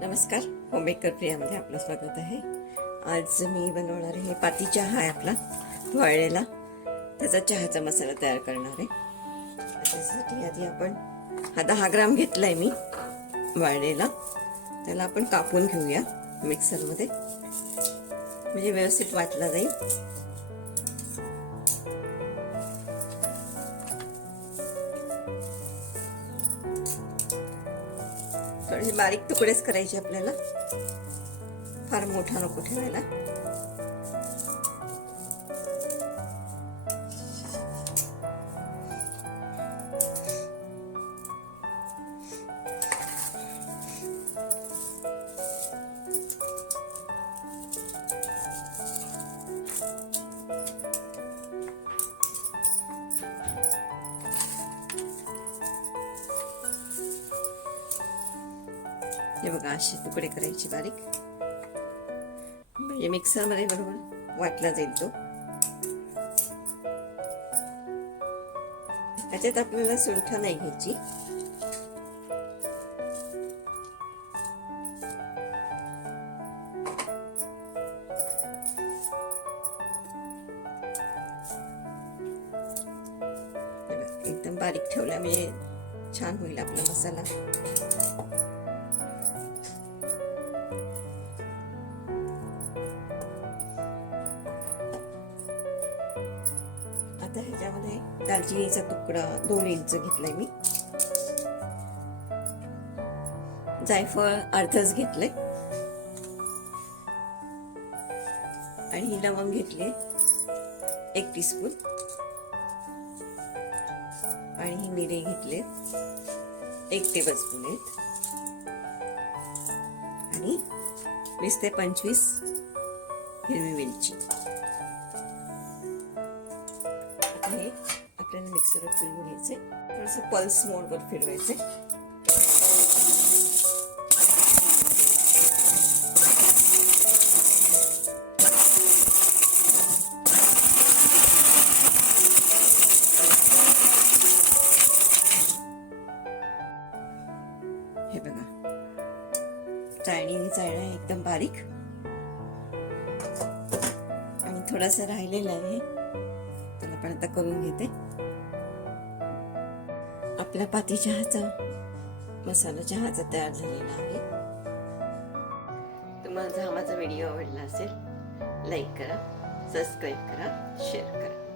नमस्कार, होममेकर प्रियामध्ये आपलं स्वागत आहे. आज मी बनवणार आहे पाती चहा आहे आपला वाळलेला. त्याचा चहाचा मसाला तयार करणार आहे. त्यासाठी आधी आपण हा 10 ग्राम घेतलाय मी वाळलेला. त्याला आपण कापून घेऊया मिक्सरमध्ये, म्हणजे व्यवस्थित वाटला जाईल. थोडेसे बारीक तुकडेच करायचे आपल्याला, फार मोठा नको ठेवायला. हे बघा, असे तुकडे करायचे बारीक, म्हणजे मिक्सर मध्ये बरोबर वाटला जाईल तो. त्याच्यात आपल्याला सुंठ नाही घ्यायची. एकदम बारीक ठेवला म्हणजे छान होईल आपला मसाला. आता ह्याच्यामध्ये दालचिनीचा तुकडा 2 इंच घेतलाय मी. जायफळ अर्धच घेतलंय आणि लवंग घेतले 1 टीस्पून आणि ही मिरे घेतले 1 टेबलस्पून आहेत आणि 20 ते 25 हिरवी मिरची. हे आपल्याला मिक्सरवर फिरवून घ्यायचे. थोडंसं पल्स मोडवर फिरवायचे. हे बघा, चाळणीने चाळणं एकदम बारीक, आणि थोडासा राहिलेला आहे, त्याला पण आता करून घेते. आपला पाती चहाचा मसाला चहाचा तयार झालेला आहे. तुम्हाला हा माझा व्हिडिओ आवडला असेल, लाईक करा, सबस्क्राईब करा, शेअर करा.